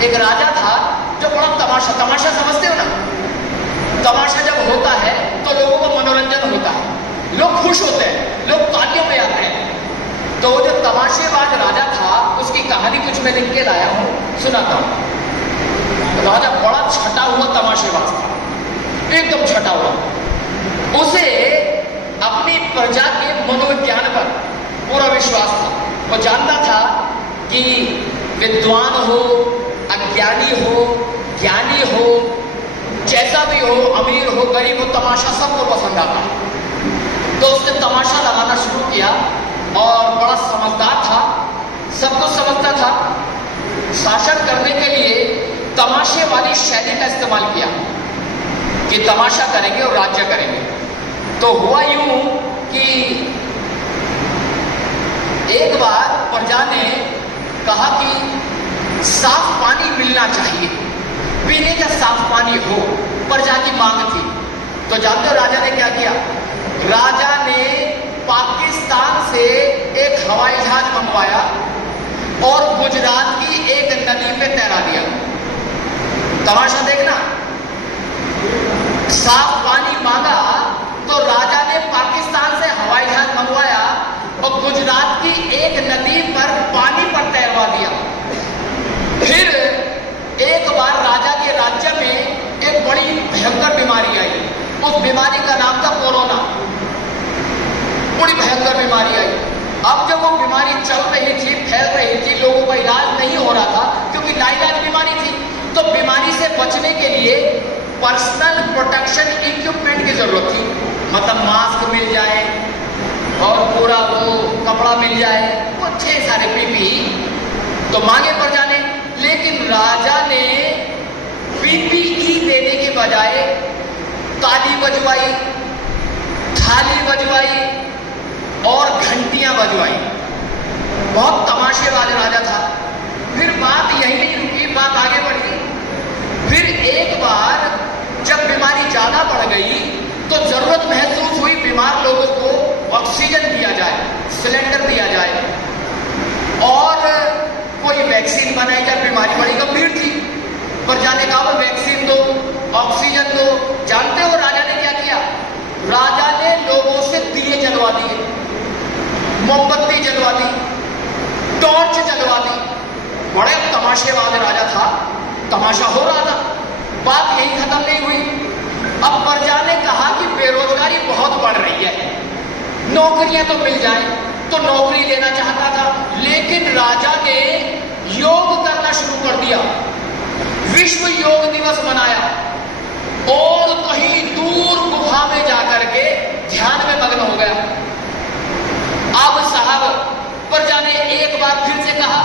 एक राजा था जो बड़ा तमाशा समझते हो ना, तमाशा जब होता है तो लोगों को मनोरंजन होता है, लोग खुश होते हैं, लोग तालियों में आते हैं। तो वो जो तमाशेबाज राजा था उसकी कहानी कुछ मैं लिख के लाया हूं, सुनाता हूं। राजा बड़ा छटा हुआ तमाशेबाज था, एकदम छटा हुआ। उसे अपनी प्रजा के मनोविज्ञान पर पूरा विश्वास था। वो जानता था कि विद्वान हो, अज्ञानी हो, ज्ञानी हो, जैसा भी हो, अमीर हो, गरीब हो, तमाशा सबको पसंद आता है। तो उसने तमाशा लगाना शुरू किया और बड़ा समझदार था, सब कुछ समझता था। शासन करने के लिए तमाशे वाली शैली का इस्तेमाल किया कि तमाशा करेंगे और राज्य करेंगे। तो हुआ यूं कि एक बार प्रजा ने कहा कि साफ पानी मिलना चाहिए, पीने का साफ पानी हो, प्रजा की मांग थी। तो जानते हो राजा ने क्या किया? राजा ने पाकिस्तान से एक हवाई जहाज मंगवाया और गुजरात की एक नदी में तैरा दिया। तमाशा देखना, साफ पानी मांगा तो राजा ने पाकिस्तान से हवाई जहाज मंगवाया और गुजरात की एक नदी पर पानी पर तैरवा दिया। फिर एक बार राजा के राज्य में एक बड़ी भयंकर बीमारी आई। उस बीमारी का नाम था कोरोना। बड़ी भयंकर बीमारी आई। अब जब वो बीमारी चल रही थी, फैल रही थी, लोगों का इलाज नहीं हो रहा था क्योंकि लाइलाज बीमारी थी। तो बीमारी से बचने के लिए पर्सनल प्रोटेक्शन इक्विपमेंट की जरूरत थी, मतलब मास्क मिल जाए और पूरा वो कपड़ा मिल जाए, वो अच्छे सारे पीपीई। तो मांगे प्रजा ने, लेकिन राजा ने पीपीई देने के बजाय ताली बजवाई, थाली बजवाई और घंटियां बजवाई। बहुत तमाशेबाज राजा था। फिर बात यही नहीं रुकी, बात आगे बढ़ी। फिर एक बार जब बीमारी ज्यादा बढ़ गई तो जरूरत महसूस हुई बीमार लोगों को ऑक्सीजन दिया जाए, सिलेंडर दिया जाए और कोई वैक्सीन बनाई जाए। बीमारी बड़ी गंभीर थी। प्रजा ने कहा वैक्सीन दो, ऑक्सीजन दो। जानते हो राजा ने क्या किया? राजा ने लोगों से दिए जलवा दिए, मोमबत्ती जलवा दी, टॉर्च जलवा दी। बड़े तमाशेबाज राजा था, तमाशा हो रहा था। बात यही खत्म नहीं हुई। अब प्रजा ने कहा कि बेरोजगारी बहुत बढ़ रही है, नौकरियां तो मिल जाए, तो नौकरी लेना चाहता था। लेकिन राजा ने योग करना शुरू कर दिया, विश्व योग दिवस मनाया और कहीं दूर गुफा में जाकर के ध्यान में मग्न हो गया। अब साहब प्रजा ने एक बार फिर से कहा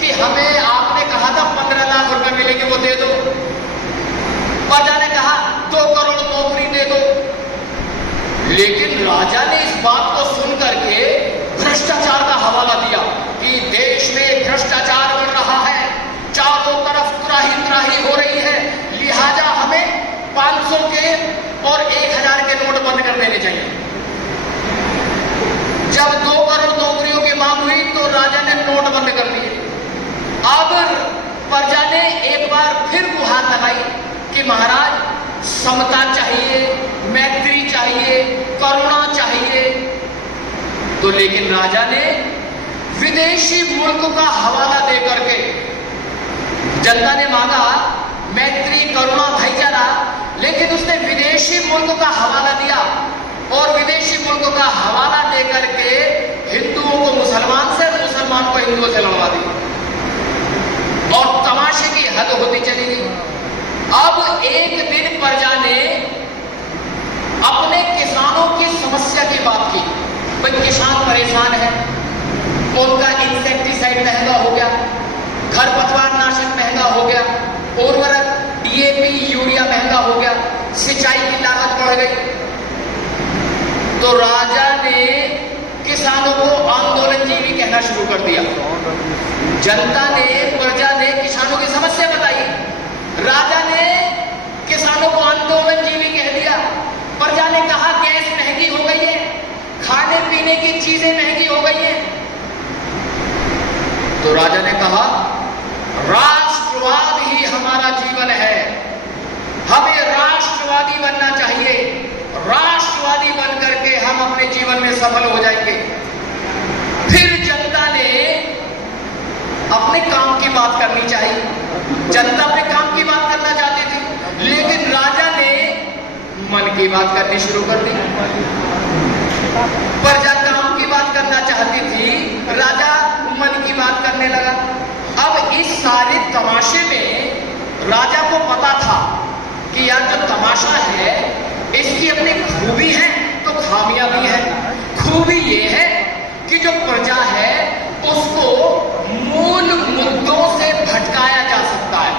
कि हमें आपने कहा था 15 लाख रुपए मिलेंगे, वो दे दो। प्रजा ने कहा 2 करोड़ नौकरी दे दो। लेकिन राजा ने इस बात को सुनकर के भ्रष्टाचार का हवाला दिया कि देश में भ्रष्टाचार बढ़ रहा है, चारों तरफ त्राही त्राही हो रही है, लिहाजा हमें 500 के और 1000 के नोट बंद कर देने चाहिए। जब 2 करोड़ नौकरियों की मांग हुई तो राजा ने नोट बंद कर दिए। अब प्रजा ने एक बार फिर गुहार लगाई कि महाराज समता चाहिए, मैत्री चाहिए, करुणा चाहिए। तो लेकिन राजा ने विदेशी मुल्क का हवाला देकर के, जनता ने मांगा मैत्री, करुणा, भाईचारा, लेकिन उसने विदेशी मुल्क का हवाला दिया और विदेशी मुल्क का हवाला देकर के हिंदुओं को मुसलमान से, मुसलमान को हिंदुओं से लड़वा दी और तमाशे की हद होती चली गई। अब एक दिन प्रजा ने अपने किसानों की समस्या की बात की। भाई किसान परेशान है, उनका इंसेक्टिसाइड महंगा हो गया, खरपतवार नाशक महंगा हो गया, उर्वरक डीएपी यूरिया महंगा हो गया, सिंचाई की लागत बढ़ गई। तो राजा ने किसानों को आंदोलनजीवी कहना शुरू कर दिया। जनता ने, प्रजा ने किसानों की समस्या बताई, राजा ने किसानों को आंदोलनजीवी कह दिया। प्रजा ने कहा गैस महंगी हो गई है, खाने पीने की चीजें महंगी हो गई हैं। तो राजा ने कहा राष्ट्रवाद सफल हो जाएंगे। फिर जनता ने अपने काम की बात करनी चाहिए, जनता अपने काम की बात करना चाहती थी, लेकिन राजा ने मन की बात करनी शुरू कर दी। प्रजा काम की बात करना चाहती थी, राजा मन की बात करने लगा। अब इस सारे तमाशे में राजा को पता था कि यार जो तमाशा है इसकी अपनी खूबी है तो खामियां भी है। खूबी ये है कि जो प्रजा है उसको मूल मुद्दों से भटकाया जा सकता है।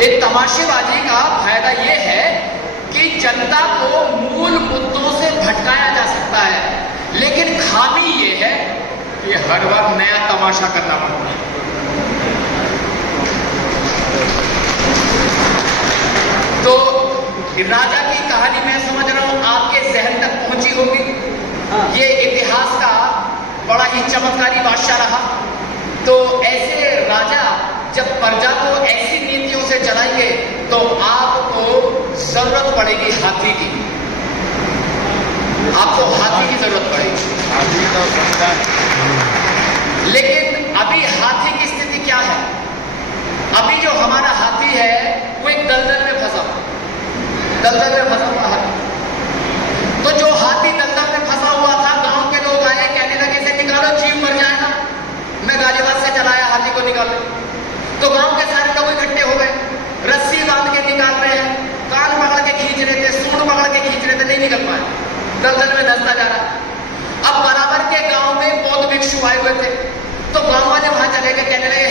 एक तमाशेबाजी का फायदा यह है कि जनता को मूल मुद्दों से भटकाया जा सकता है, लेकिन खामी यह है कि हर बार नया तमाशा करना पड़ता है। तो राजा की कहानी मैं समझ रहा हूं आपके जहन तक पहुंची होगी। ये इतिहास का बड़ा ही चमत्कारी बादशाह रहा। तो ऐसे राजा जब प्रजा को ऐसी नीतियों से चलाएंगे तो आपको जरूरत पड़ेगी हाथी की, आपको हाथी की जरूरत पड़ेगी। लेकिन अभी हाथी की स्थिति क्या है? अभी जो हमारा हाथी है वो एक दलदल में फंसा हुआ हाथी। तो जो हाथी दलदल में फंसा हुआ था, गांव के लोग आए, कहने लगे इसे निकालो, जीव मर जाएगा। मैं गाजियाबाद से चलाया, हाथी को निकालो। तो गांव के सारे लोग इकट्ठे हो गए, रस्सी बांध के निकाल रहे हैं, कान पकड़ के खींच रहे थे, सूंड पकड़ के खींच रहे थे, नहीं निकल पाए, दलदल में धंसता जा रहा। अब बराबर के गांव में बौद्ध भिक्षु आए हुए थे, तो गांव वाले वहां चले गए, कहने लगे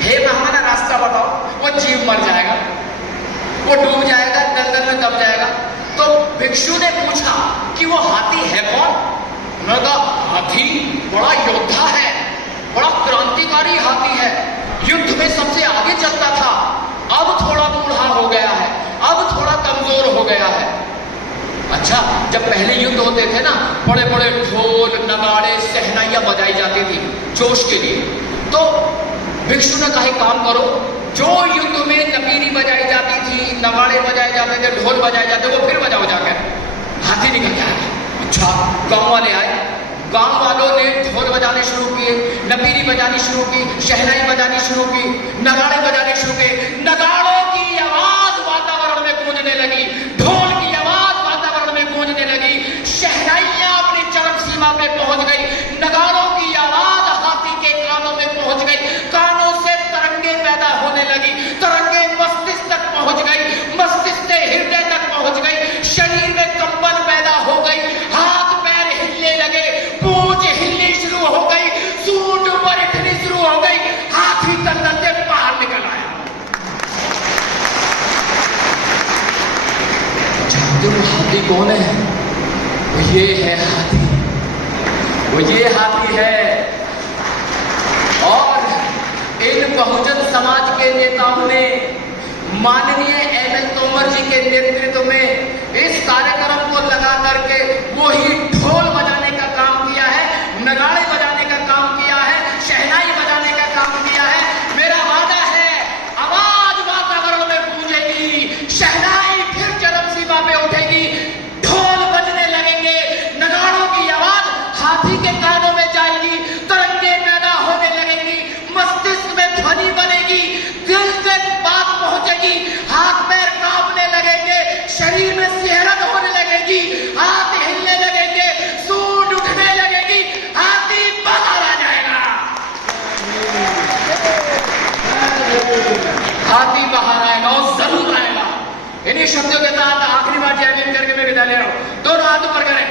हे महामना रास्ता बताओ, वो जीव मर जाएगा, वो डूब जाएगा, दलदल में दब जाएगा। तो भिक्षु ने पूछा कि वो हाथी है कौन? उन्होंने कहा हाथी बड़ा योद्धा है, बड़ा क्रांतिकारी हाथी है, युद्ध में सबसे आगे चलता था, अब थोड़ा बूढ़ा हो गया है, अब थोड़ा कमजोर हो गया है। अच्छा, जब पहले युद्ध होते थे ना, बड़े बड़े ढोल नगाड़े सहनाइयां बजाई जाती थी जोश के लिए। तो भिक्षु ने कहा काम करो, जो युद्ध में नपीरी बजाई जाती थी, नगाड़े बजाए जाते थे, ढोल बजाए जाते, वो फिर बजाओ जाकर। हाथी निकल के आया। अच्छा, गांव वाले आए, गांव वालों ने ढोल बजाने शुरू किए, नपीरी बजानी शुरू की, शहनाई बजानी शुरू की, नगाड़े बजाने शुरू किए। नगाड़ों की आवाज वातावरण में गूंजने लगी, ढोल की आवाज वातावरण में गूंजने लगी, शहनाइयां अपनी चरम सीमा पे पहुंच गई, नगाड़ों की आवाज हाथी के कानों में पहुंच गई, कानों से तरंगे पैदा होने लगी, तरंगे मस्तिष्क तक पहुंच गई, मस्तिष्क से हृदय तक पहुंच गई, शरीर में कंपन पैदा हो गई, हाथ पैर हिलने लगे, पूंछ हिलनी शुरू हो गई, सूंड ऊपर उठनी शुरू हो गई, हाथी दलदल से बाहर निकल आया। जानते हो हाथी कौन है? वो ये है हाथी, वो ये हाथी है। और इन बहुजन समाज के नेताओं ने माननीय एमएल तोमर जी के नेतृत्व में इस कार्यक्रम को लगा करके वही ढोल बजाने का काम किया है, नगाड़े बजाने का काम किया है, शहनाई बजाने का काम किया है। मेरा वादा है आवाज वातावरण में गूंजेगी, शहनाई फिर चरम सीमा पे उठेगी, ढोल बजने लगेंगे, नगाड़ों की आवाज हाथी के कानों में जाएगी, तरंगे पैदा होने लगेंगी, मस्तिष्क में ध्वनि बनेगी, दिल तक बात पहुंचेगी, हाथ पैर कांपने लगेंगे, शरीर में सिहरन होने लगेगी, हाथ हिलने लगेंगे, सूंड उठने लगेगी, हाथी बाहर आ जाएगा। हाथी बाहर आएगा और जरूर आएगा। इन्हीं शब्दों के साथ आखिरी बार जय भीम करके मैं विदा ले रहा हूं। दोनों हाथ ऊपर करें।